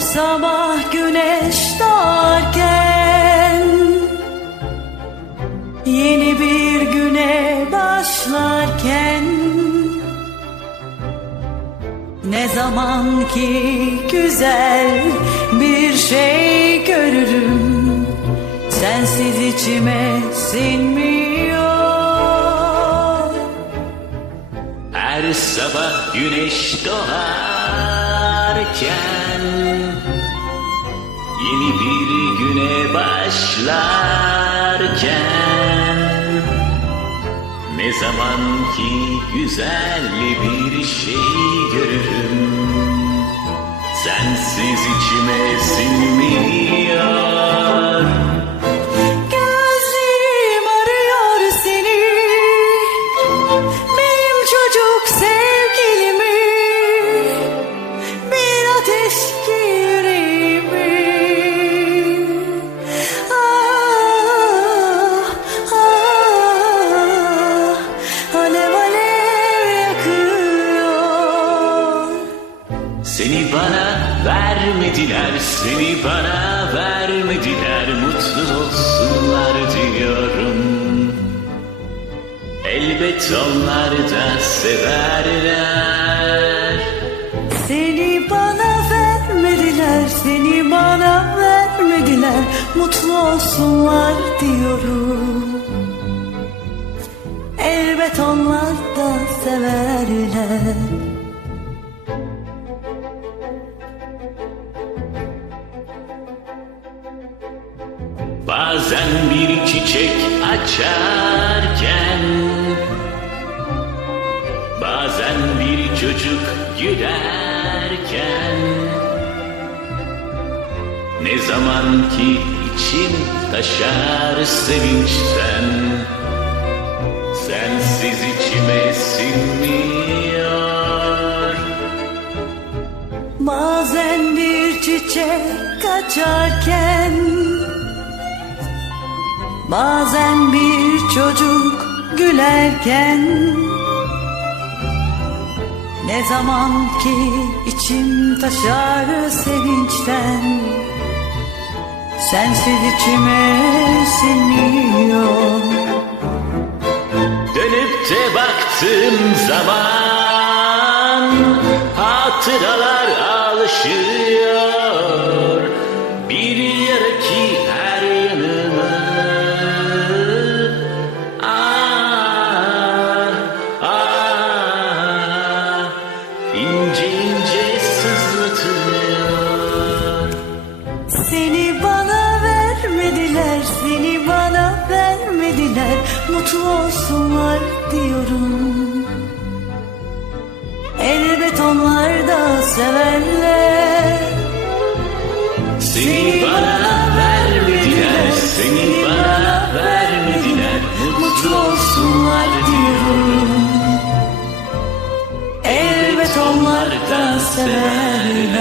sabah güneş doğarken Yeni bir güne başlarken Ne zaman ki güzel bir şey görürüm Sensiz içime sinmiyor. Her sabah güneş doğarken Yeni bir güne başlarken Ne zaman ki güzel bir şey görürüm Sensiz içime sinmiyor Seni bana vermediler, seni bana vermediler. Mutlu olsunlar diyorum. Elbet onlar da severler. Seni bana vermediler, seni bana vermediler. Mutlu olsunlar diyorum. Elbet onlar da severler Bazen bir çiçek açarken Bazen bir çocuk gülerken Ne zaman ki içim taşar sevinçten Sensiz içime sinmiyor. Bazen bir çiçek açarken Bazen bir çocuk gülerken Ne zaman ki içim taşar sevinçten Sensiz içime sinmiyor. Dönüp de baktığım zaman hatıralar alışıyor Mutlu olsunlar diyorum. Elbet onlar da severler. Seni bana vermediler, seni bana vermediler. Mutlu olsunlar diyorum. Elbet onlar da severler